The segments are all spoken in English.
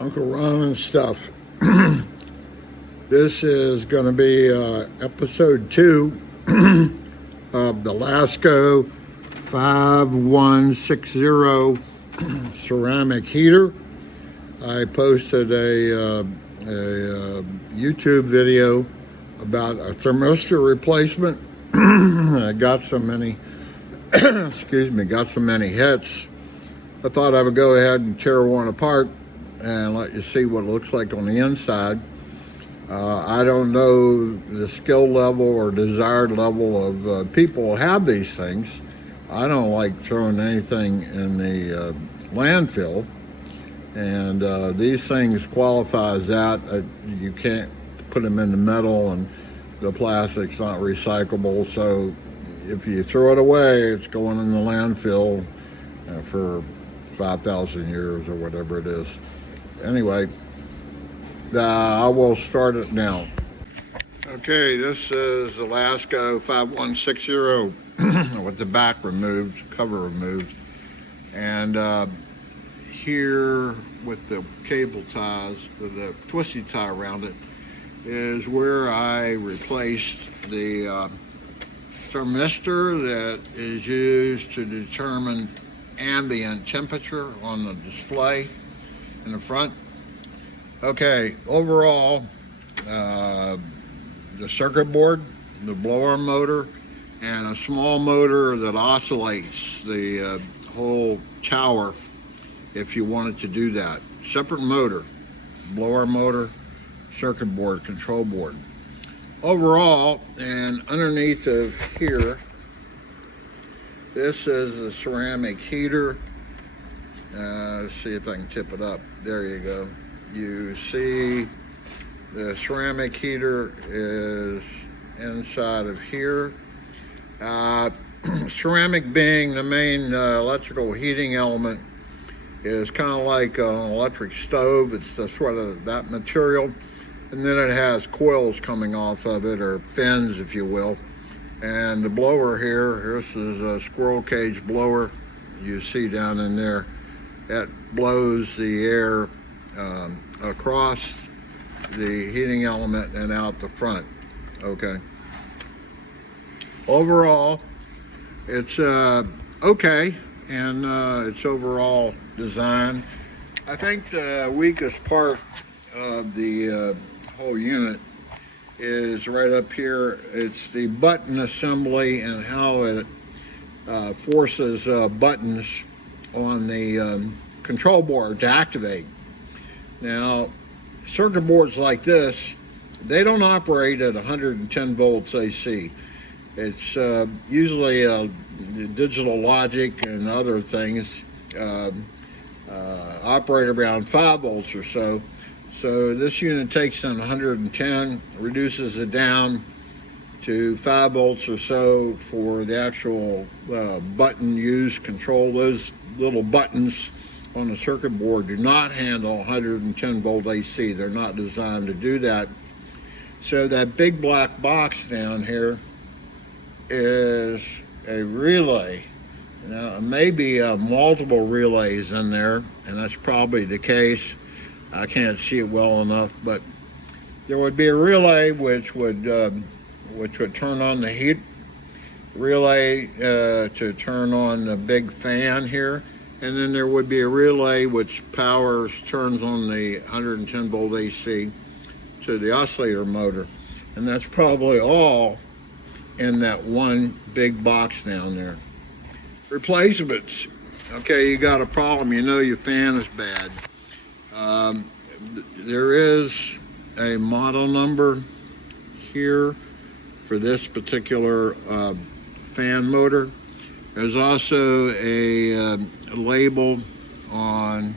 Uncle Ron and stuff. This is going to be episode 2 of the Lasko 5160 ceramic heater. I posted a YouTube video about a thermistor replacement. I got so many, got so many hits. I thought I would go ahead and tear one apart and let you see what it looks like on the inside. I don't know the skill level or desired level of people who have these things. I don't like throwing anything in the landfill, and these things qualify as that. You can't put them in the metal, and the plastic's not recyclable, so if you throw it away, it's going in the landfill for 5,000 years or whatever it is. Anyway, I will start it now. Okay, this is the Lasko 5160 with the back removed, cover removed. And here with the cable ties, with the twisty tie around it, is where I replaced the thermistor that is used to determine ambient temperature on the display in the front. Okay, overall, the circuit board, the blower motor, and a small motor that oscillates the whole tower if you wanted to do that. Separate motor, blower motor, circuit board, control board. Overall, and underneath of here, this is the ceramic heater. Let's see if I can tip it up. There you go. You see the ceramic heater is inside of here. Ceramic being the main electrical heating element is kind of like an electric stove. It's the sort of that material. And then it has coils coming off of it, or fins, if you will. And the blower here, this is a squirrel cage blower you see down in there. It blows the air across the heating element and out the front. Okay. Overall, it's okay, and its overall design. I think the weakest part of the whole unit is right up here. It's the button assembly and how it forces buttons on the control board to activate. Now, circuit boards like this, they don't operate at 110 volts AC. It's usually digital logic and other things operate around 5 volts or so. So this unit takes in 110, reduces it down to 5 volts or so for the actual button used control. Those little buttons on the circuit board do not handle 110 volt AC. They're not designed to do that. So that big black box down here is a relay. Now, maybe multiple relays in there, and that's probably the case. I can't see it well enough, but there would be a relay which would turn on the heat relay to turn on the big fan here. And then there would be a relay which turns on the 110 volt AC to the oscillator motor. And that's probably all in that one big box down there. Replacements. Okay, you got a problem. You know your fan is bad. There is a model number here for this particular fan motor. There's also a label on,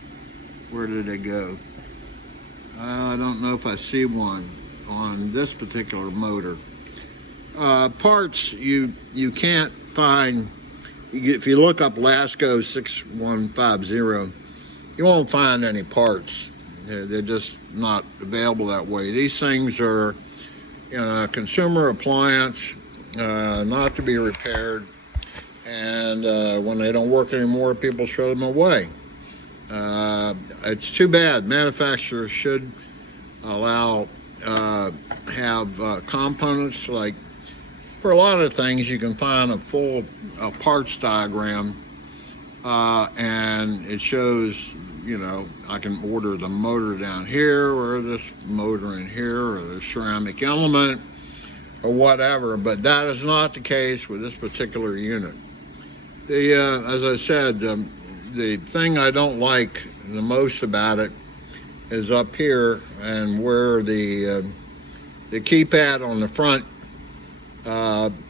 where did it go? I don't know if I see one on this particular motor. Parts you can't find. If you look up Lasko 6150, you won't find any parts. They're just not available that way. These things are consumer appliance, not to be repaired. And when they don't work anymore, people throw them away. It's too bad. Manufacturers should allow have components like, for a lot of things you can find a full parts diagram, and it shows, you know, I can order the motor down here or this motor in here or the ceramic element or whatever, but that is not the case with this particular unit. As I said, the thing I don't like the most about it is up here, and where the keypad on the front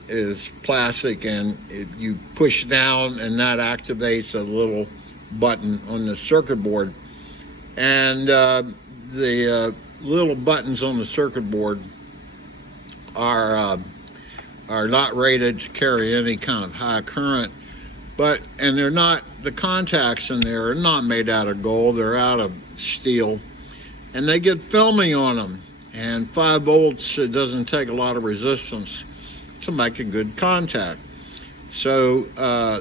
is plastic, and you push down and that activates a little button on the circuit board, and the little buttons on the circuit board are not rated to carry any kind of high current, and they're not, the contacts in there are not made out of gold, they're out of steel, and they get filmy on them, and 5 volts, it doesn't take a lot of resistance to make a good contact. So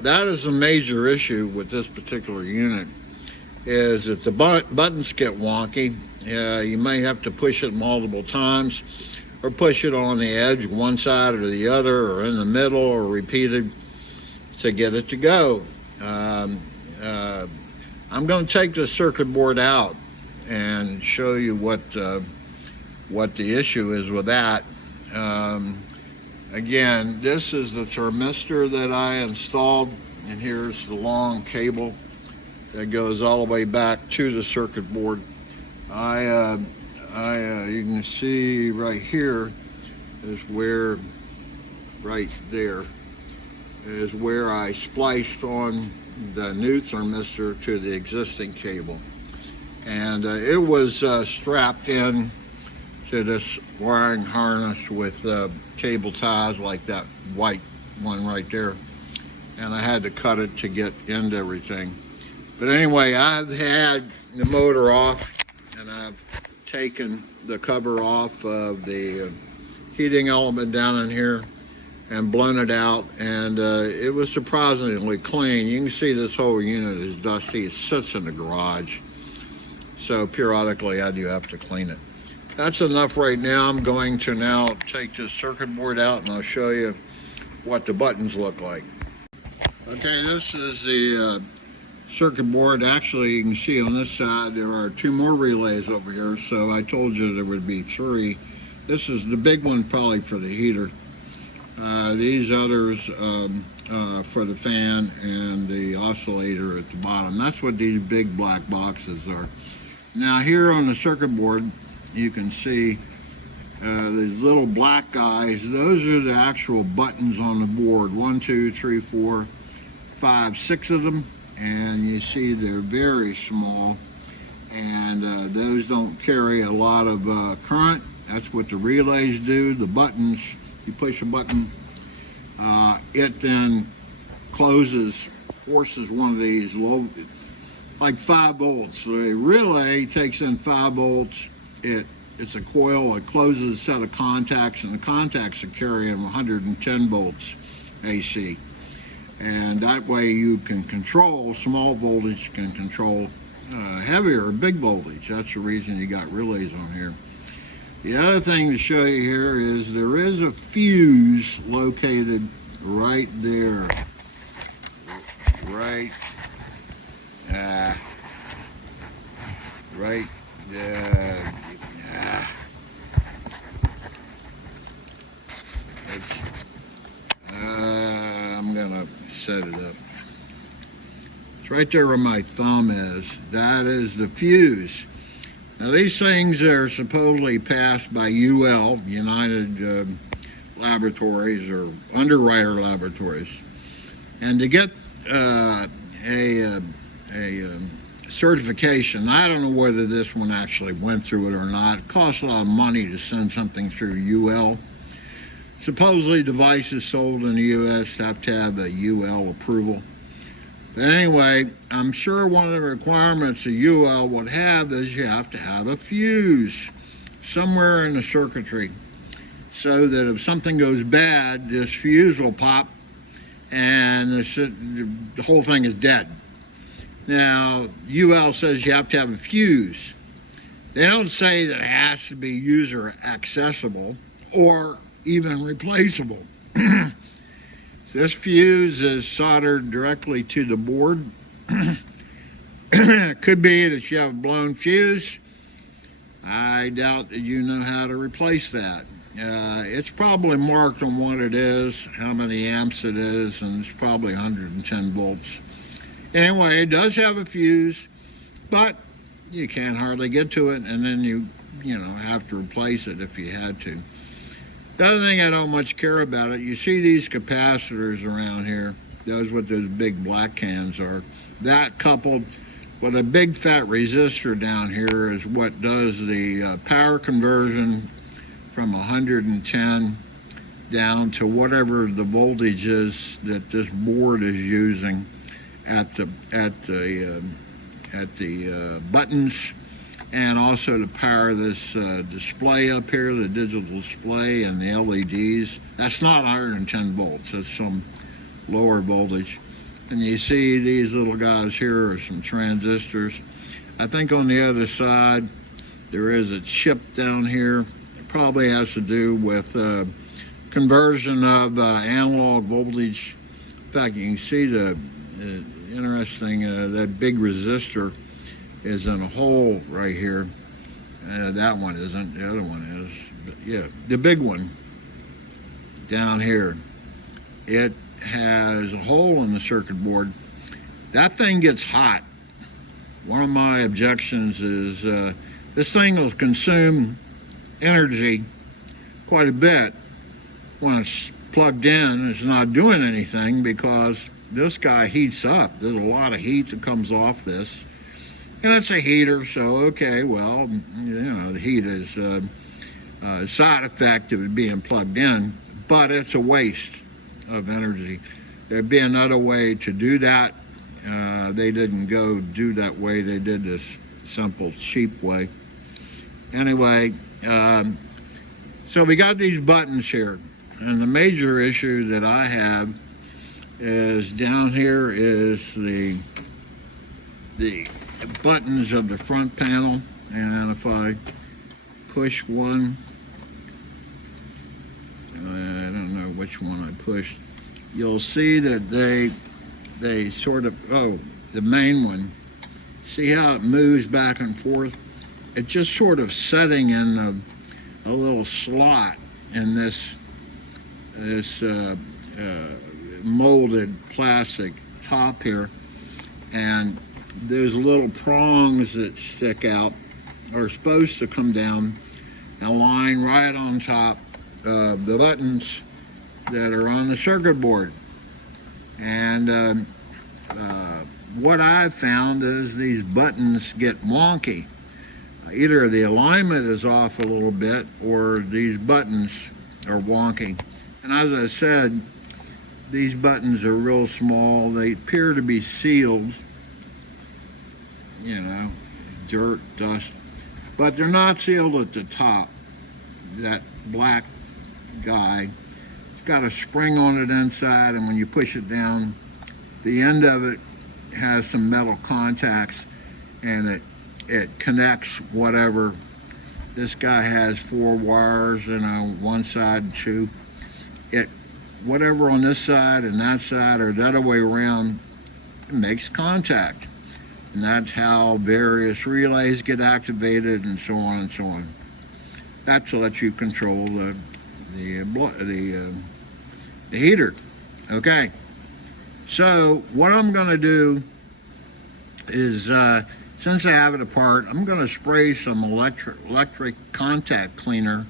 that is a major issue with this particular unit, is that the buttons get wonky. You may have to push it multiple times, or push it on the edge, one side or the other, or in the middle, or repeated to get it to go. I'm going to take the circuit board out and show you what the issue is with that. Again, this is the thermistor that I installed, and here's the long cable that goes all the way back to the circuit board. You can see right here is where, right there, is where I spliced on the new thermistor to the existing cable. And it was strapped in to this wiring harness with cable ties like that white one right there. And I had to cut it to get into everything. But anyway, I've had the motor off, and I've taken the cover off of the heating element down in here and blown it out, and it was surprisingly clean. You can see this whole unit is dusty. It sits in the garage, so periodically I do have to clean it. That's enough right now. I'm going to now take this circuit board out, and I'll show you what the buttons look like. Okay, this is the circuit board. Actually, you can see on this side there are 2 more relays over here, so I told you there would be 3. This is the big one, probably for the heater. These others for the fan and the oscillator at the bottom. That's what these big black boxes are. Now here on the circuit board, you can see these little black guys. Those are the actual buttons on the board. 1, 2, 3, 4, 5, 6 of them. And you see they're very small, and those don't carry a lot of current. That's what the relays do. The buttons, you push a button, it then forces one of these low, like 5 volts. The relay takes in 5 volts. It's a coil. It closes a set of contacts, and the contacts are carrying 110 volts AC. And that way you can control small voltage, can control heavier, big voltage. That's the reason you got relays on here. The other thing to show you here is there is a fuse located right there. Right there. I'm gonna set it up. It's right there where my thumb is. That is the fuse. Now these things are supposedly passed by UL, United Laboratories, or Underwriter Laboratories. And to get a certification, I don't know whether this one actually went through it or not. It costs a lot of money to send something through UL. Supposedly devices sold in the U.S. have to have a UL approval. But anyway, I'm sure one of the requirements a UL would have is you have to have a fuse somewhere in the circuitry, so that if something goes bad, this fuse will pop and the whole thing is dead. Now, UL says you have to have a fuse. They don't say that it has to be user accessible or even replaceable. This fuse is soldered directly to the board. It could be that you have a blown fuse. I doubt that you know how to replace that. It's probably marked on what it is, how many amps it is, and it's probably 110 volts. Anyway, it does have a fuse, but you can't hardly get to it, and then you have to replace it if you had to. The other thing I don't much care about it, you see these capacitors around here, those what those big black cans are. That coupled with a big fat resistor down here is what does the power conversion from 110 down to whatever the voltage is that this board is using at the buttons, and also to power this display up here, the digital display and the LEDs. That's not 110 volts, that's some lower voltage. And you see these little guys here are some transistors. I think on the other side there is a chip down here. It probably has to do with conversion of analog voltage. In fact, you can see the interesting, that big resistor is in a hole right here. That one isn't, the other one is. But yeah, the big one down here, it has a hole in the circuit board. That thing gets hot. One of my objections is this thing will consume energy quite a bit when it's plugged in. It's not doing anything because this guy heats up. There's a lot of heat that comes off this. And it's a heater, so okay, well, the heat is a side effect of it being plugged in, but it's a waste of energy. There'd be another way to do that. They didn't go do that way. They did this simple, cheap way. Anyway, so we got these buttons here, and the major issue that I have is down here is the buttons of the front panel, and if I push one, I don't know which one I pushed, you'll see that they sort of, the main one, see how it moves back and forth? It's just sort of setting in a little slot in this molded plastic top here, and those little prongs that stick out are supposed to come down and line right on top of the buttons that are on the circuit board. And what I've found is these buttons get wonky. Either the alignment is off a little bit or these buttons are wonky. And as I said, these buttons are real small. They appear to be sealed, dirt, dust, but they're not sealed at the top. That black guy, it's got a spring on it inside, and when you push it down, the end of it has some metal contacts, and it connects whatever. This guy has 4 wires, on one side and 2. Whatever on this side and that side or the other way around, it makes contact. And that's how various relays get activated and so on and so on. That's to let you control the heater. Okay. So what I'm going to do is, since I have it apart, I'm going to spray some electric contact cleaner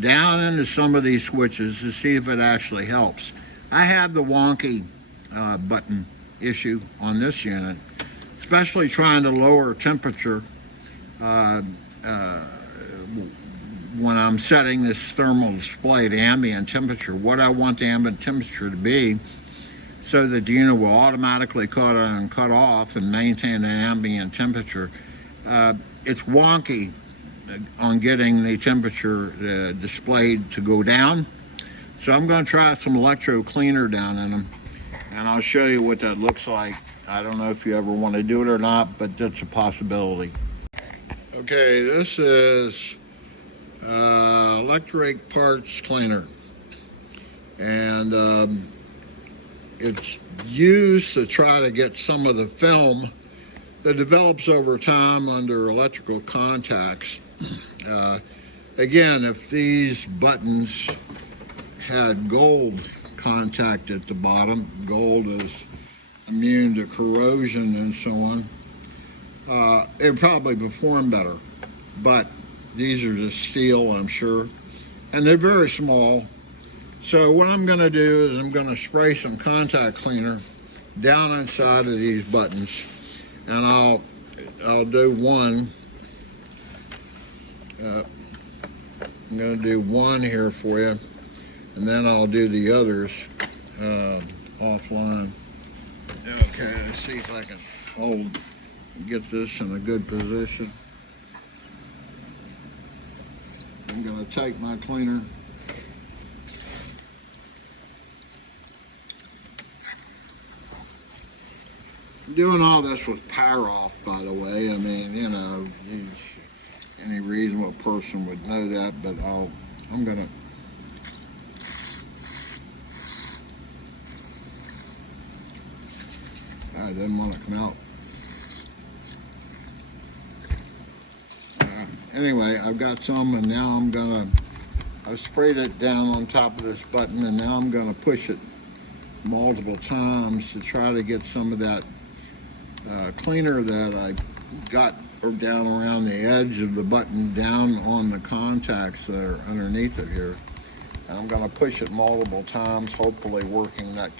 down into some of these switches to see if it actually helps. I have the wonky button issue on this unit, especially trying to lower temperature when I'm setting this thermal display, the ambient temperature, what I want the ambient temperature to be, so that the unit will automatically cut on and cut off and maintain an ambient temperature. It's wonky on getting the temperature displayed to go down. So I'm going to try some electro cleaner down in them, and I'll show you what that looks like I don't know if you ever want to do it or not, but that's a possibility. Okay, this is electric parts cleaner, and it's used to try to get some of the film that develops over time under electrical contacts. Again, if these buttons had gold contact at the bottom, gold is immune to corrosion and so on, it would probably perform better. But these are just steel, I'm sure, and they're very small. So what I'm going to do is I'm going to spray some contact cleaner down inside of these buttons, and I'll do one. I'm going to do one here for you, and then I'll do the others offline. Okay, let's see if I can get this in a good position. I'm going to take my cleaner. I'm doing all this with power off, by the way. I mean, you know, any reasonable person would know that, but I'm going to I didn't want to come out. Anyway, I've got some, and now I've sprayed it down on top of this button, and now I'm going to push it multiple times to try to get some of that cleaner that I got down around the edge of the button down on the contacts that are underneath it here. And I'm going to push it multiple times, hopefully working that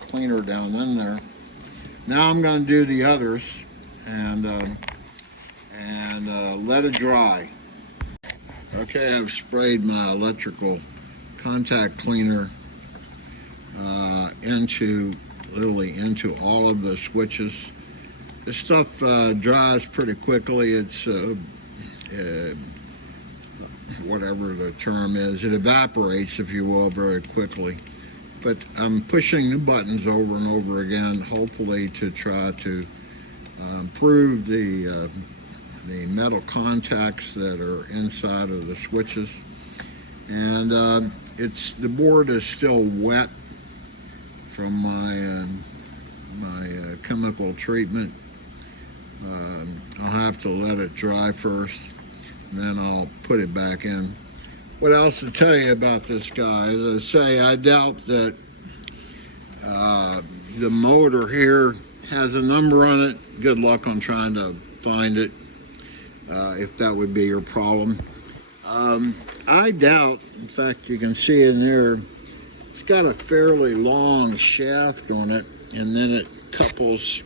cleaner down in there. Now I'm going to do the others and let it dry. Okay, I've sprayed my electrical contact cleaner literally into all of the switches. This stuff dries pretty quickly. It's whatever the term is. It evaporates, if you will, very quickly. But I'm pushing the buttons over and over again, hopefully to try to improve the metal contacts that are inside of the switches. And the board is still wet from my chemical treatment. I'll have to let it dry first, and then I'll put it back in. What else to tell you about this guy? As I say, I doubt that the motor here has a number on it. Good luck on trying to find it, if that would be your problem. I doubt, in fact, you can see in there, it's got a fairly long shaft on it, and then it couples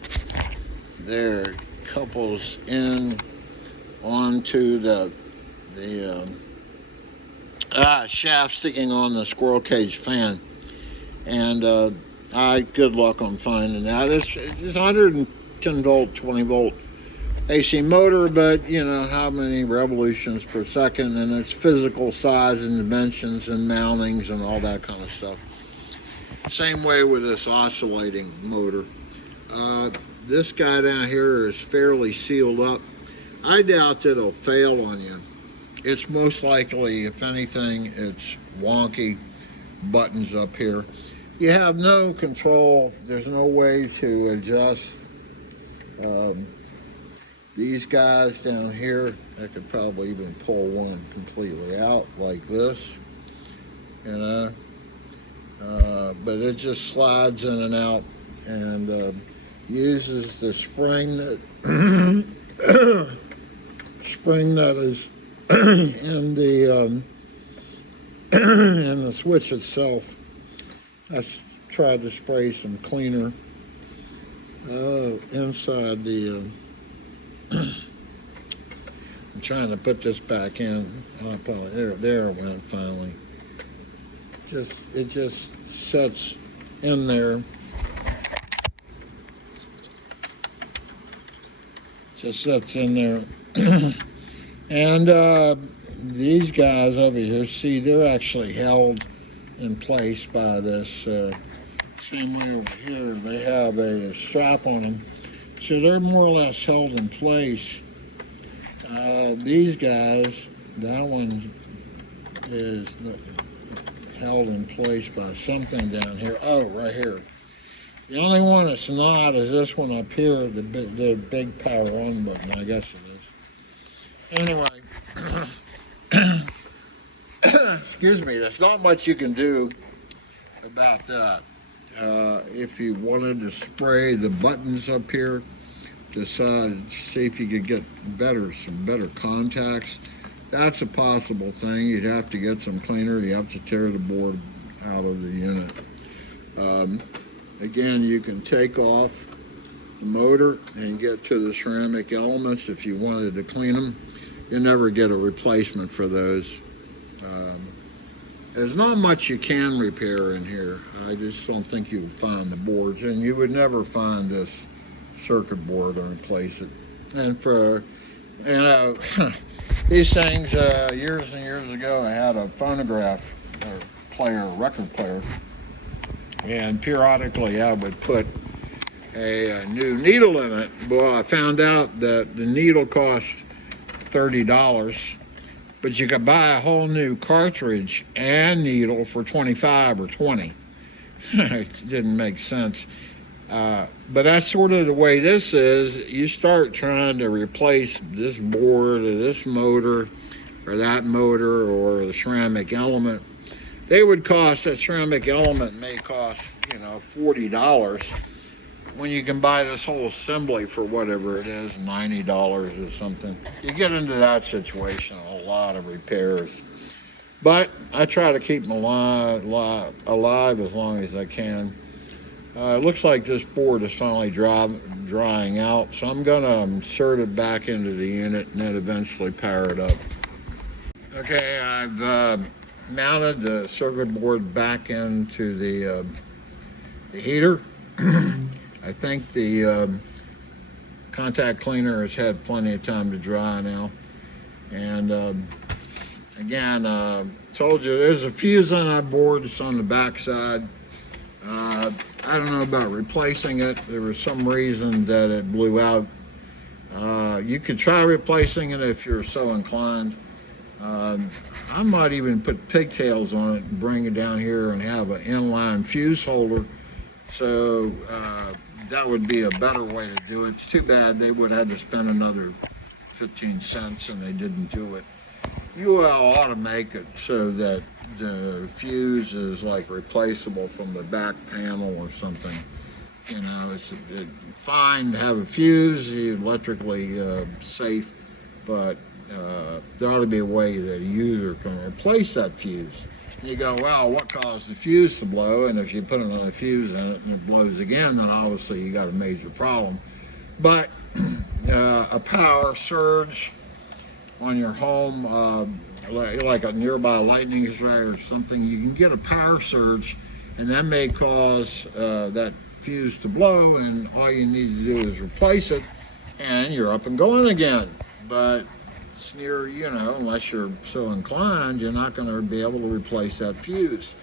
in onto the shaft sticking on the squirrel cage fan. And good luck on finding that. It's 110 volt, 20 volt AC motor, but you know how many revolutions per second, and its physical size and dimensions and mountings and all that kind of stuff. Same way with this oscillating motor. This guy down here is fairly sealed up. I doubt it'll fail on you. It's most likely, if anything, it's wonky buttons up here. You have no control. There's no way to adjust these guys down here. I could probably even pull one completely out like this, you know. But it just slides in and out, and uses the spring that is in the switch itself. I tried to spray some cleaner inside the. I'm trying to put this back in. There it went finally. It just sets in there. Just sets in there. And these guys over here, see, they're actually held in place by this same way over here. They have a strap on them. So they're more or less held in place. These guys, that one is held in place by something down here. Oh, right here. The only one that's not is this one up here, the big power on button, I guess it is. Anyway, excuse me, there's not much you can do about that. If you wanted to spray the buttons up here, see if you could get some better contacts. That's a possible thing. You'd have to get some cleaner. You have to tear the board out of the unit. Again, you can take off the motor and get to the ceramic elements if you wanted to clean them. You never get a replacement for those. There's not much you can repair in here. I just don't think you would find the boards, and you would never find this circuit board and replace it. And for, these things, years and years ago, I had a phonograph record player, and periodically I would put a new needle in it. Well, I found out that the needle cost $30, but you could buy a whole new cartridge and needle for $25 or $20. It didn't make sense. But that's sort of the way this is. You start trying to replace this board or this motor or that motor or the ceramic element. That ceramic element may cost, $40 when you can buy this whole assembly for whatever it is, $90 or something. You get into that situation, a lot of repairs. But I try to keep them alive as long as I can. It looks like this board is finally drying out, so I'm going to insert it back into the unit and then eventually power it up. Okay, I've mounted the circuit board back into the heater. I think the contact cleaner has had plenty of time to dry now. And again, told you there's a fuse on that board. It's on the back side. I don't know about replacing it. There was some reason that it blew out. You could try replacing it if you're so inclined. I might even put pigtails on it and bring it down here and have an inline fuse holder. So that would be a better way to do it. It's too bad they would have to spend another 15 cents and they didn't do it. UL ought to make it so that the fuse is like replaceable from the back panel or something. It's fine to have a fuse, electrically safe, but there ought to be a way that a user can replace that fuse. You go, well, what caused the fuse to blow? And if you put another fuse in it and it blows again, then obviously you got a major problem. But a power surge on your home, like a nearby lightning strike or something, you can get a power surge, and that may cause that fuse to blow, and all you need to do is replace it, and you're up and going again. But it's near, unless you're so inclined, you're not going to be able to replace that fuse.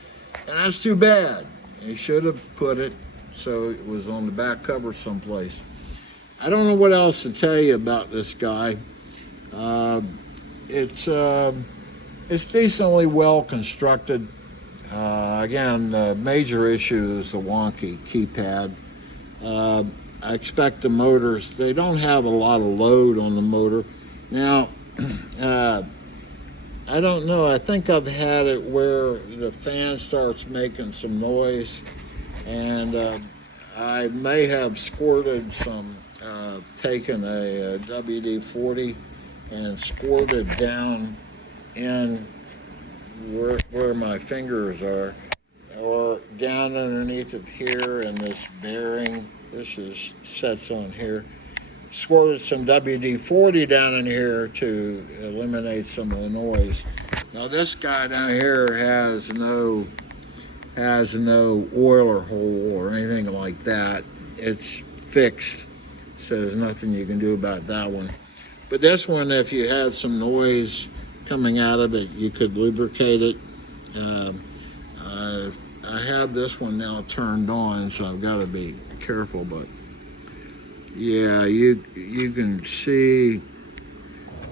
And that's too bad. You should have put it so it was on the back cover someplace. I don't know what else to tell you about this guy. It's decently well constructed. Again, the major issue is the wonky keypad. I expect the motors, they don't have a lot of load on the motor. Now, I don't know, I think I've had it where the fan starts making some noise, and I may have squirted taken a WD-40 and squirted down in where my fingers are, or down underneath it here in this bearing. This sets on here. Squirted some WD-40 down in here to eliminate some of the noise. Now this guy down here has no oiler hole or anything like that. It's fixed, so there's nothing you can do about that one. But this one, if you had some noise coming out of it, you could lubricate it. I have this one now turned on, so I've got to be careful, but Yeah, you can see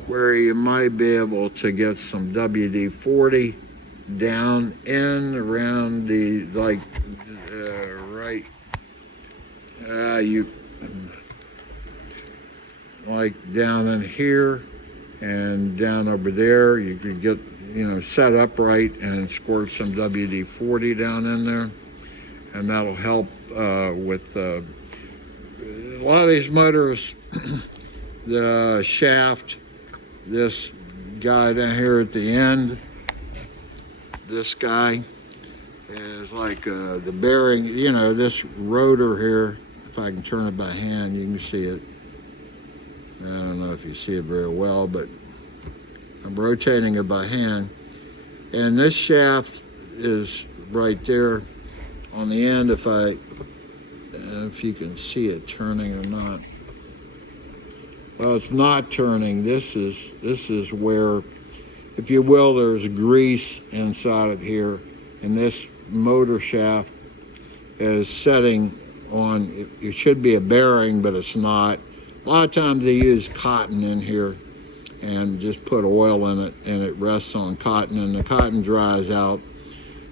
where you might be able to get some WD-40 down in around the right you like down in here and down over there. You could get set upright and squirt some WD-40 down in there, and that'll help with a lot of these motors. The shaft, this guy down here at the end, this guy is like the bearing, this rotor here. If I can turn it by hand, you can see it. I don't know if you see it very well, but I'm rotating it by hand. And this shaft is right there on the end. If you can see it turning or not. Well, it's not turning. This is where, if you will, there's grease inside of here, and this motor shaft is setting on, it should be a bearing, but it's not. A lot of times they use cotton in here and just put oil in it, and it rests on cotton, and the cotton dries out,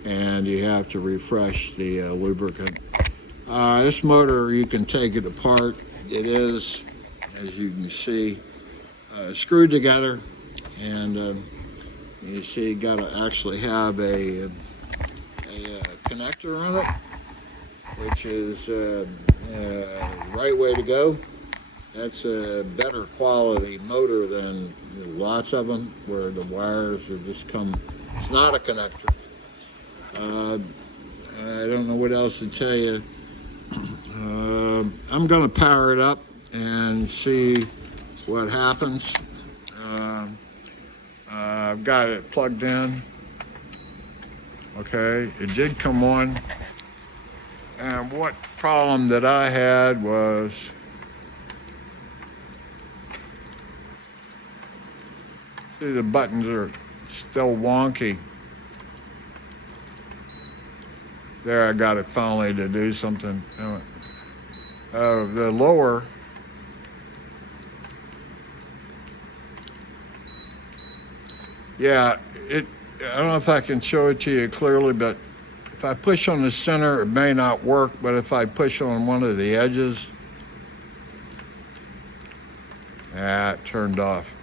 and you have to refresh the lubricant. This motor, you can take it apart. It is, as you can see, screwed together, and you see, you got to actually have a connector on it, which is the right way to go. That's a better quality motor than lots of them where the wires are just come. It's not a connector. I don't know what else to tell you. I'm going to power it up and see what happens. I've got it plugged in. Okay, it did come on. And what problem that I had was see, the buttons are still wonky. There, I got it finally to do something. The lower, yeah, I don't know if I can show it to you clearly, but if I push on the center, it may not work, but if I push on one of the edges, it turned off.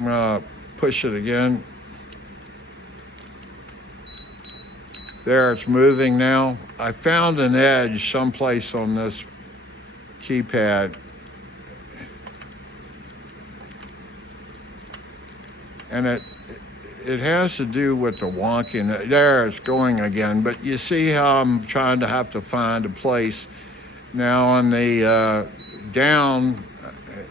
I'm gonna push it again. There, it's moving now. I found an edge someplace on this keypad. And it has to do with the wonking. There, it's going again. But you see how I'm trying to have to find a place. Now on the down,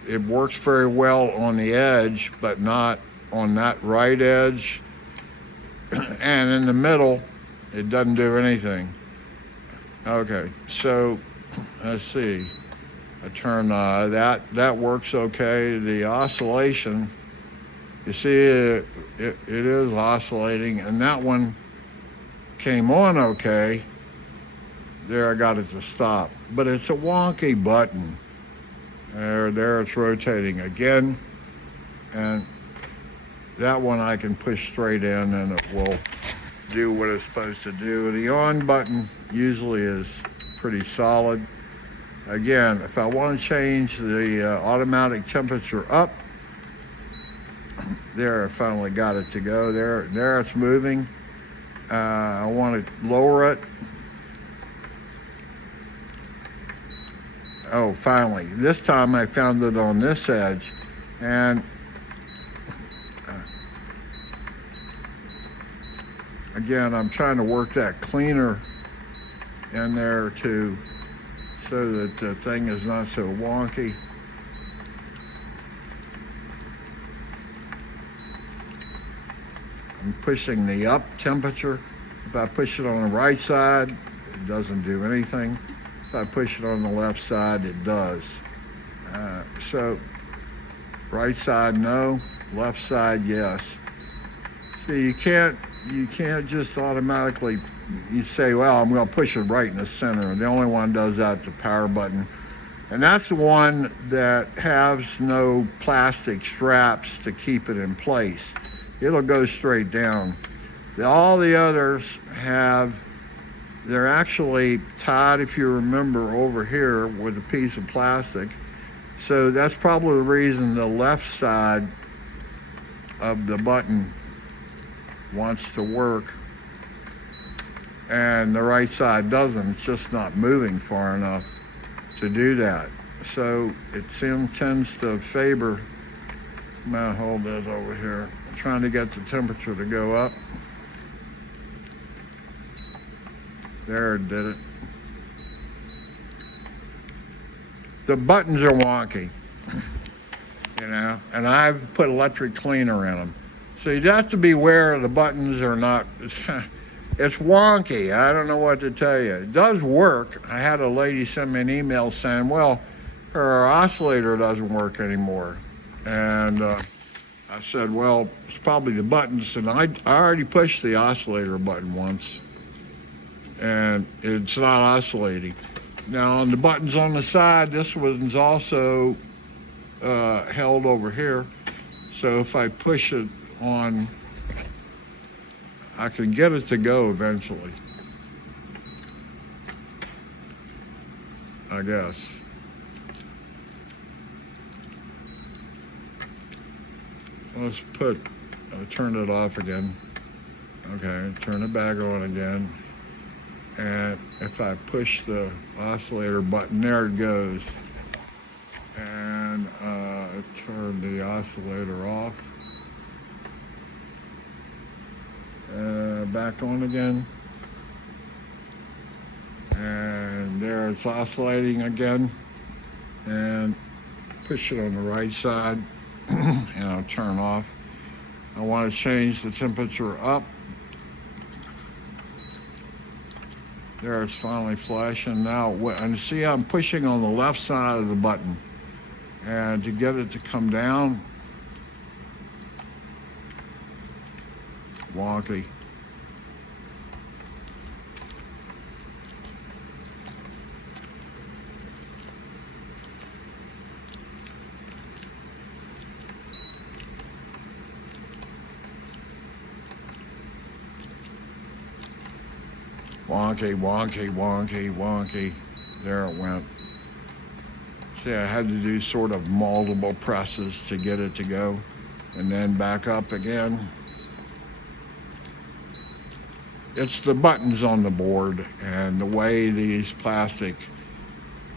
it works very well on the edge, but not on that right edge. And in the middle, it doesn't do anything. Okay, so let's see. I turn that works okay. The oscillation, you see it is oscillating, and that one came on okay. There, I got it to stop, but it's a wonky button. There it's rotating again, and that one I can push straight in and it will do what it's supposed to do. The on button usually is pretty solid. Again, if I want to change the automatic temperature up, there, I finally got it to go. There it's moving. I want to lower it. Oh, finally. This time I found it on this edge, and again, I'm trying to work that cleaner in there too, so that the thing is not so wonky. I'm pushing the up temperature. If I push it on the right side, it doesn't do anything. If I push it on the left side, it does. So right side, no. Left side, yes. See, you can't just automatically you say, well, I'm going to push it right in the center. The only one does that, the power button. And that's the one that has no plastic straps to keep it in place. It'll go straight down. All the others they're actually tied, if you remember, over here with a piece of plastic. So that's probably the reason the left side of the button wants to work and the right side doesn't. It's just not moving far enough to do that. So it tends to favor, I'm gonna hold this over here, I'm trying to get the temperature to go up. There, it did it. The buttons are wonky, you know, and I've put electric cleaner in them. So you have to be aware the buttons are not, it's wonky. I don't know what to tell you. It does work. I had a lady send me an email saying, well, her oscillator doesn't work anymore. And I said, well, it's probably the buttons. And I already pushed the oscillator button once, and it's not oscillating. Now, on the buttons on the side, this one's also held over here. So if I push it on, I can get it to go eventually, I guess. Let's turn it off again. Okay, turn it back on again. And if I push the oscillator button, there it goes. And turn the oscillator off. Back on again. And there it's oscillating again. And push it on the right side. And I'll turn off. I want to change the temperature up. There, it's finally flashing now. And see, I'm pushing on the left side of the button. And to get it to come down, wonky. Wonky, wonky, wonky, wonky. There it went. See, I had to do sort of multiple presses to get it to go, and then back up again. It's the buttons on the board and the way these plastic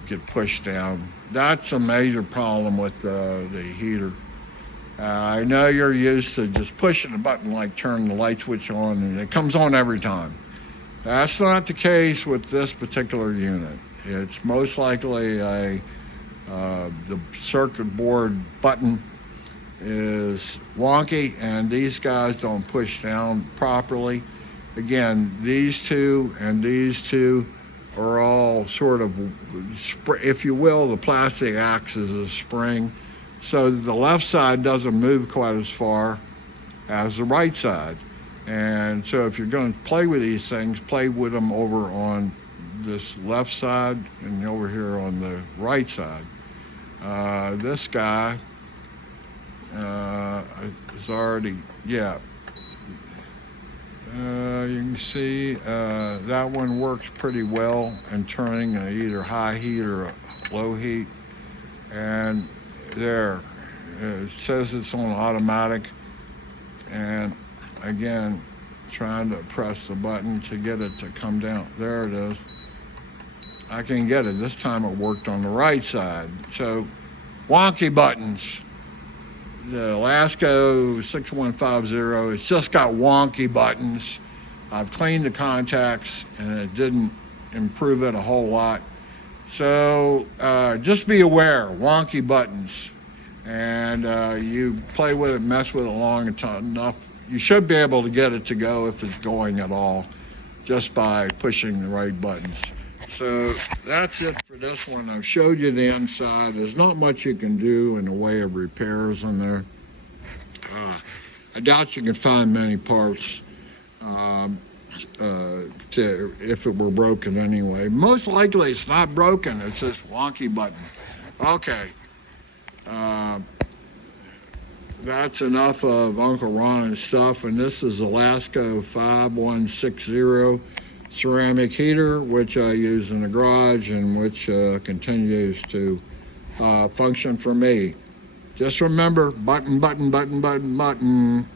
get pushed down. That's a major problem with the heater. I know you're used to just pushing the button like turning the light switch on, and it comes on every time. That's not the case with this particular unit. It's most likely the circuit board button is wonky, and these guys don't push down properly. Again, these two and these two are all sort of, if you will, the plastic acts as a spring, so the left side doesn't move quite as far as the right side. And so if you're going to play with these things, play with them over on this left side and over here on the right side. This guy is already, yeah. You can see that one works pretty well in turning either high heat or low heat. And there, it says it's on automatic. And again, trying to press the button to get it to come down. There it is. I can get it. This time it worked on the right side. So, wonky buttons. The Lasko 6150, it's just got wonky buttons. I've cleaned the contacts and it didn't improve it a whole lot. So just be aware, wonky buttons. And you play with it, mess with it long enough, you should be able to get it to go if it's going at all, just by pushing the right buttons. So that's it for this one. I've showed you the inside. There's not much you can do in the way of repairs on there. I doubt you can find many parts. if it were broken anyway. Most likely it's not broken, it's this wonky button. Okay, that's enough of Uncle Ron and stuff, and this is a Lasko 5160 ceramic heater, which I use in the garage and which continues to function for me. Just remember, button, button, button, button, button.